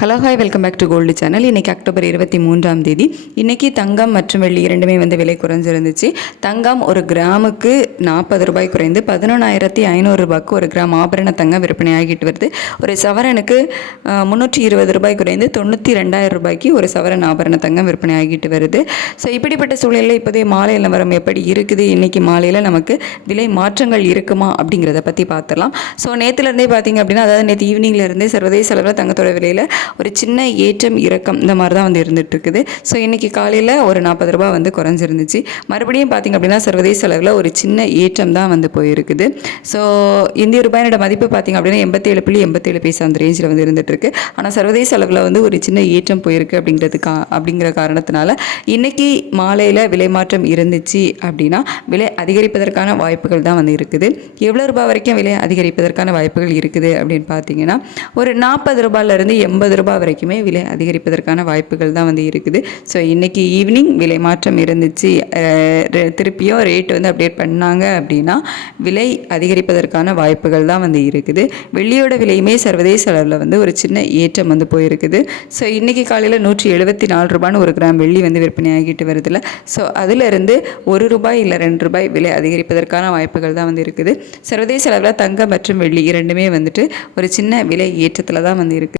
Hello hi welcome back to gold channel. இன்றைக்கி October 23ஆம் தேதி. இன்றைக்கி தங்கம் மற்றும் வெள்ளி இரண்டுமே விலை குறைஞ்சிருந்துச்சு. தங்கம் ஒரு கிராமுக்கு 40 ரூபாய் குறைந்து 11,500 ரூபாய்க்கு ஒரு கிராம் ஆபரண தங்கம் விற்பனை ஆகிட்டு வருது. ஒரு சவரனுக்கு 320 ரூபாய் குறைந்து 92,000 ரூபாய்க்கு ஒரு சவரன் ஆபரண தங்கம் விற்பனை ஆகிட்டு வருது. ஸோ இப்படிப்பட்ட சூழலில் இப்போதைய மாலை நிலவரம் எப்படி இருக்குது, இன்றைக்கி மாலையில் நமக்கு விலை மாற்றங்கள் இருக்குமா அப்படிங்கிறத பற்றி பார்த்துடலாம். ஸோ நேற்றுலேருந்தே பார்த்திங்க அப்படின்னா, அதாவது நேற்று ஈவினிங்லேருந்தே சர்வதேச அளவில் தங்கத்தோட விலையில் ஒரு சின்ன ஏற்றம் இறக்கம் இந்த மாதிரி தான் இருந்துட்டு இருக்குது. ஸோ இன்றைக்கி காலையில் ஒரு 40 ரூபா குறைஞ்சிருந்துச்சு. மறுபடியும் பார்த்திங்க அப்படின்னா சர்வதேச அளவில் ஒரு சின்ன ஏற்றம் தான் போயிருக்குது. ஸோ இந்திய ரூபாயோட மதிப்பு பார்த்திங்க அப்படின்னா 87.87 பைசா அந்த ரேஞ்சில் இருந்துகிட்ருக்கு. ஆனால் சர்வதேச அளவில் ஒரு சின்ன ஏற்றம் போயிருக்கு அப்படிங்கிற காரணத்தினால இன்றைக்கி மாலையில் விலை மாற்றம் இருந்துச்சு அப்படின்னா விலை அதிகரிப்பதற்கான வாய்ப்புகள் தான் இருக்குது. எவ்வளோ ரூபாய் வரைக்கும் விலை அதிகரிப்பதற்கான வாய்ப்புகள் இருக்குது அப்படின்னு பார்த்தீங்கன்னா ஒரு 40 ரூபாயிலிருந்து 80 ரூபாய் வரைக்குமே விலை அதிகரிப்பதற்கான வாய்ப்புகள் தான் இருக்குது. ஸோ இன்றைக்கி ஈவினிங் விலை மாற்றம் இருந்துச்சு, திருப்பியும் ரேட் அப்டேட் பண்ணாங்க அப்படின்னா விலை அதிகரிப்பதற்கான வாய்ப்புகள் தான் இருக்குது. வெள்ளியோட விலையுமே சர்வதேச அளவில் ஒரு சின்ன ஏற்றம் போயிருக்குது. ஸோ இன்றைக்கி காலையில் 174 ரூபான்னு ஒரு கிராம் வெள்ளி விற்பனை ஆகிட்டு வருதுல்ல. ஸோ அதிலிருந்து 1 ரூபாய் இல்லை 2 ரூபாய் விலை அதிகரிப்பதற்கான வாய்ப்புகள் தான் இருக்குது. சர்வதேச அளவில் தங்கம் மற்றும் வெள்ளி இரண்டுமே ஒரு சின்ன விலை ஏற்றத்தில் தான் இருக்குது.